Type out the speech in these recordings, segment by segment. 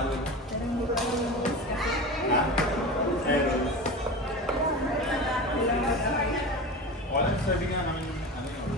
Tagalog. Ha? Eros. Walang sabi nga namin ano yun.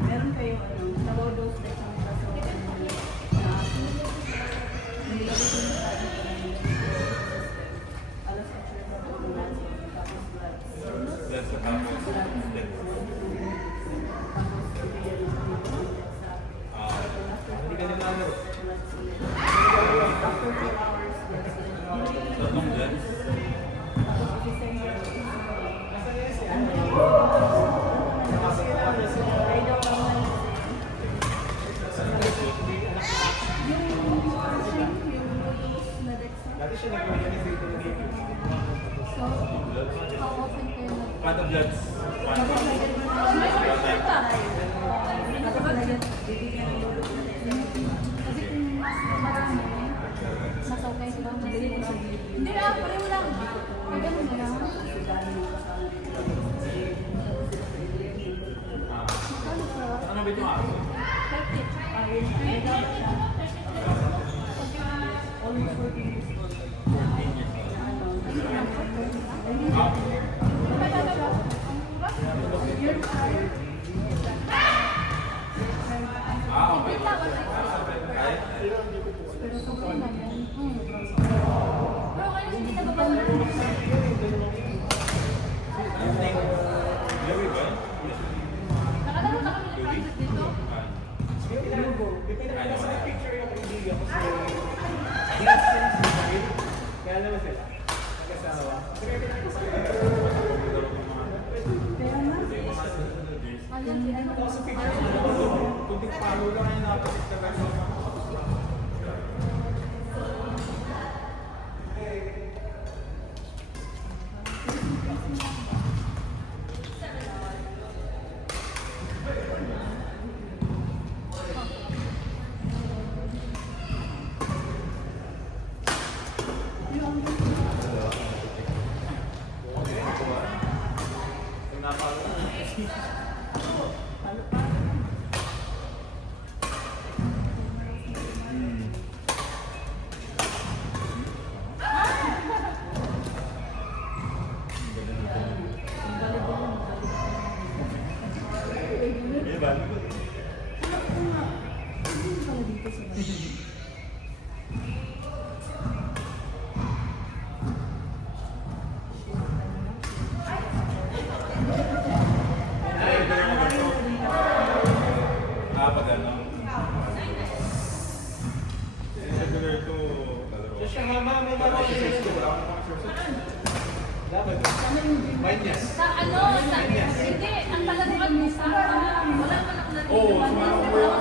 Meron kayong sa Rodos ng kaso alas 8 tapos That's the tapos. Hindi ka nila ano. Tatlong jets. Dati siya nag-organizate ng game. So, how often kayo Cut of jets. kasi kung mas marami, mas okay sila madali mo sa hindi na, pareho lang. May ganun na lang. Magkano ka? Ano ba ito ako? 30. Ayun, may dapat siya. Almost 14 years old. Ano, ayun lang po, 30 lang. Year five. Okay. Pero sa okay na yan. Pero kayo hindi na ba Louis ba? nakadalo na kami ng private dito? Picture yung kaibigan ko kasi kaya naman sila. Nag-asawa. Pero na, alam niyo, Ako sa picture ko, kunting palo lang yung napasit na gano'n. Pag ano. Regular to kalaro. Siya nga mama na ako dapat. Manyas. sa ano, sa, hindi, ang palaruan mo sa, wala pa na kung Oo, sumarang mo yung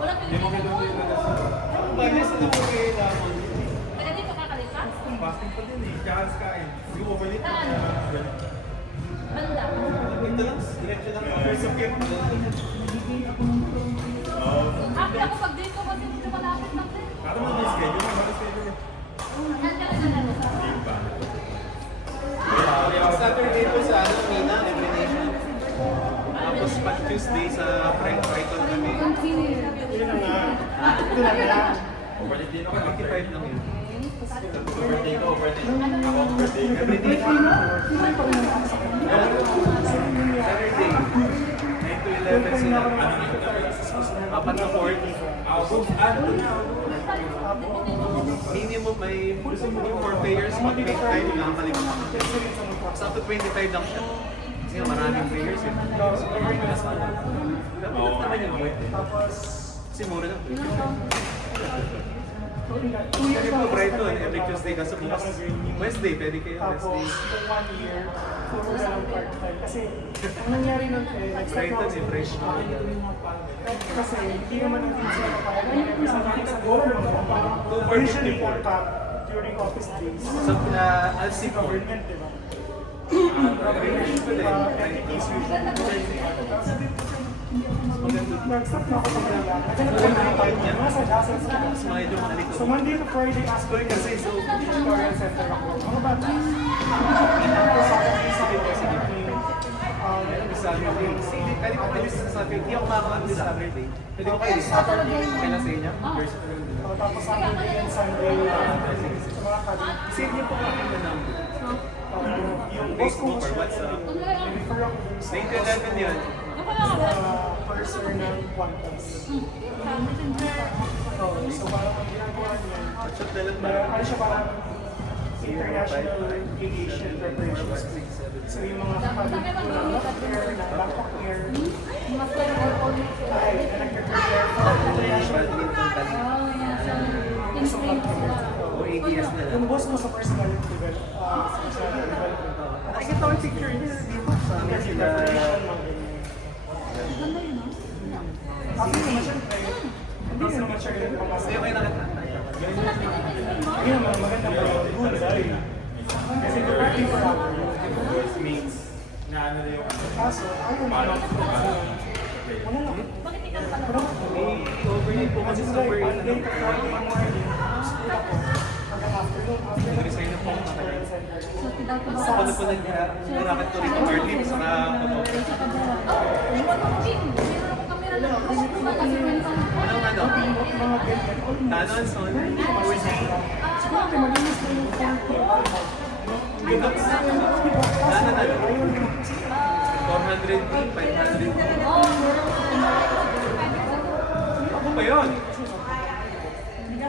wala pa yung Hindi mo Pilipino kita doon. Manyas na po kayo lamang. Kaya dito kakalipas? Fasting pa din eh. Tsaka kain. Hindi ko overnight. Saan? Banda. Ito lang, diretso lang ako sa pier. Happy ako pag dito kasi medyo malapit lang din. Para mo may schedule. Para schedule. Yan ka na laro sa. Hindi pa. Saturday po sa ano, Mina, Every Nation. Tapos pag Tuesday sa Frank Triton kami. Yun na nga. Ito lang lang. Overnight din ako. 55 lang yun. Overnight ko. Overnight. Ako overnight. Every day. Saturday. 9 to 11 sila. Apat na 40. August. Ano na? Minimum may yung 4 players, mag-pay time na kalimutan. Sa up to 25 lang siya. Kasi nga maraming players yun. Dapat naman yung point. Tapos, kasi mura lang. 2 years po Brighton, every Tuesday kaso bukas Wednesday, pwede kayo Tapos, Wednesday. yung 1 year, puro na lang part-time. Kasi, ang nangyari nun eh, nag-start Brighton, ako sa fresh mo. Kasi, hindi naman natin sila kapayag. Sa government, usually, ang cap during office days, So, I'll see for government, di ba? Relationship ko din. Entities usually. Maganda. Nag-stop na ako sa Manila. Naghanap ko ng part niya. Nasa Jason sa Mas medyo makalikot. So Monday to Friday, ask ko kasi so tutorial center ako. Mga bata. Tapos Saturday, Sunday, Saturday. Sige, kahit mabilis sa Saturday. Hindi ako makakaano sa Saturday. Pwede ko kayo Saturday. Kailan sa inyo? tapos Saturday and Sunday, sa mga kadit. Save niyo po kami na number. Yung boss ko Facebook or WhatsApp. refer ako dun sa 9-11 yun. purser ng Qantas. So parang ang ginagawa niya, Chat na lang ba? ano siya parang international aviation preparation school. So yung mga kapatid ko na Lockyer, na Bangkok Air, ay na nag-prepare for international O ADS na lang. yung boss mo sa personal development, Nakikita ko yung picture niya dito. Sama kasi sila. preparation, mga ganyan. Kasi naman syempre, hindi ko naman siya ganyan pamasa. Sa'yo kayo nakita. Hindi naman magandang good dahil. Kasi preparing for our Voice means na ano na yung kaso, ayaw naman. Wala lang. Pero, I-overnight po kasi kasi sa like, work. Monday to Friday morning, school ako. Hanggang afternoon, after Nag-resign na po ako matagal. Sa Ako na po nag-racket ko rito early sa photography. Anong ano? mga ganyan, Canon, Sony, 4G. siguro may malinis na yung 40 Linux. Canon ano? 400D, 500D. Ako ba yun?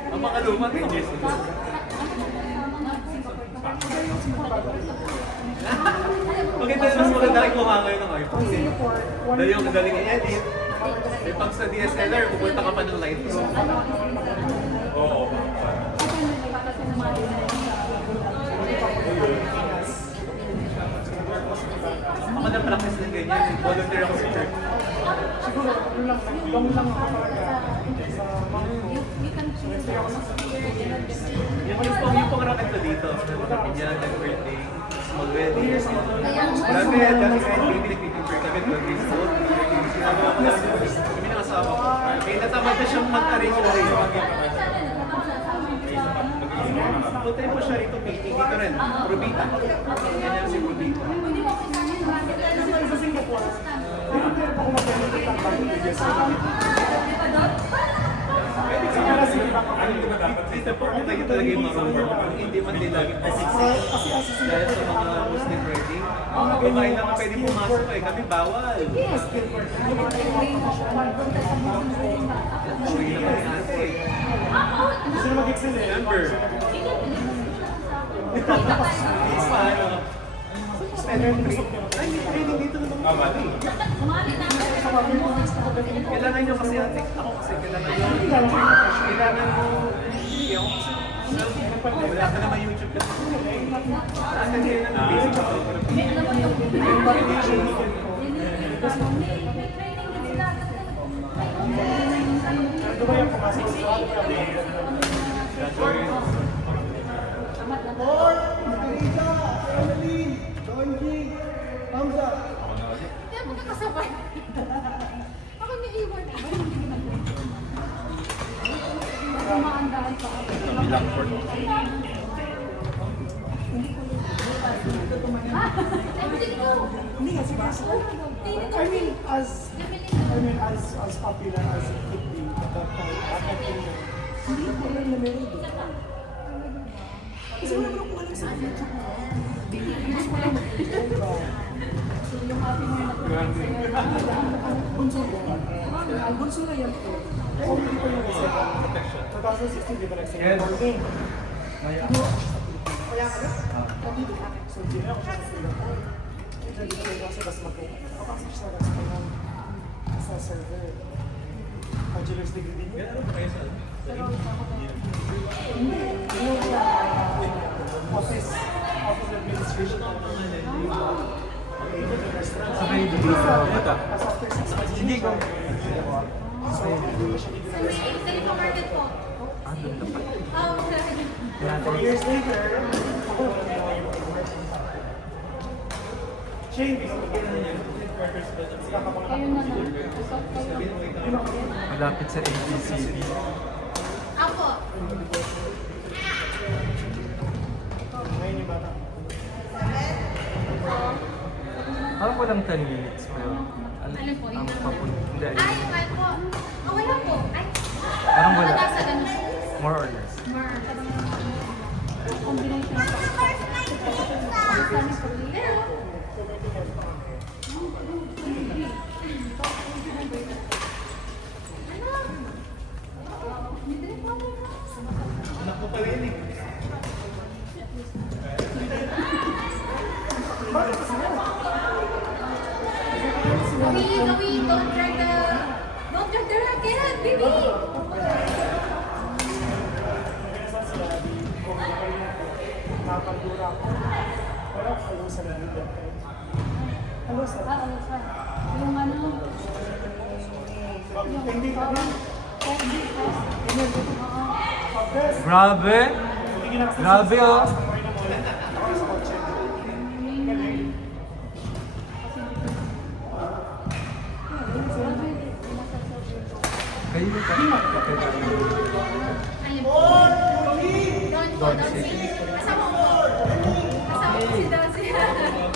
Ang mga luma, 10 years ago. Maganda mas maganda kayo kuha ngayon ng iPhone. Dali yung galing i-edit. Eh, pag sa DSLR, pupunta ka pa ng Lightroom. oo. Ako na-practice ng ganyan. Volunteer ako sa church. siguro, ano lang, long lang ako talaga sa mga Yung pong racket ko dito, nag-pinyan, nag-birthday, small wedding. Dati, kahit pinipipipir kami, 12 years old. Sinagawa ko lang, kami ng asawa ko. Kaya natamad na siyang mag-arrange na rin. Puntay po siya rito, painting. Dito rin, Rubita. Ganyan si Rubita. sa Singapore, meron pa ako mag-benefit ang bagong videos. Para sa iba ko. Dito po, kita kita talaga yung marunong. Hindi man din lagi pasisig. Kasi as a Dahil sa mga Muslim wedding, mga babae naman pwede pumasok eh. Kami bawal. Uwi naman ni ate eh. Gusto na mag-excel eh. Remember? Paano? Meron gusto ko. Ay, may training dito naman. Mali. Kailangan nyo kasi ate. Ako kasi kailangan nyo. Kailangan mo. Hindi ako kasi. Wala ka naman YouTube kasi. Asan kayo na basic photography? Ano ba yung pumasok sa Ako may iwan. Kumaandaan pa ako. Hindi kasi I mean, as popular as it could be at that time, at that time, hindi ko lang na meron doon. Kasi wala mo nang kumalang sa akin. Hindi ko lang bunso ko. Ang bunso na yan po. Kung hindi pa yung reserva. 2016, di ba nag-Singapore game? Kaya ka na? So, hindi na ako siya sa Singapore. Dito kasi mas magpapasok siya sa server. Bachelor's degree din yun. Ano ba kayo sa Office administration. Sabay dito sa bata. As after 6 months. Sige ko. So, hindi siya dito. Sa market po. Ah, 4 years later, ako naman ang ginawa yung siya yung binibigyan niya. Ayun na lang. Malapit sa ABCB. Apo. Ngayon yung bata. Parang walang 10 minutes pa yun. Alin po? Ang papunta. Hindi, Ay, yung ano po. Ah, wala po. Ay. Parang wala. Nasa ganun. More or less. Combination of Pero, Anak ko pala yun eh. Gawi, don't drag the racket, baby! Nakapagdura ako. Wala ko kayo sa nalita. Hello, sir. Ah, ano sir? Yung ano, Hindi ka rin. Pag-best. Grabe! Hindi ginakasal Grabe oh! ako sa kotse. Kayo ba? ayun po. Don't see. Kasama ko. Kasama ko si Daisy.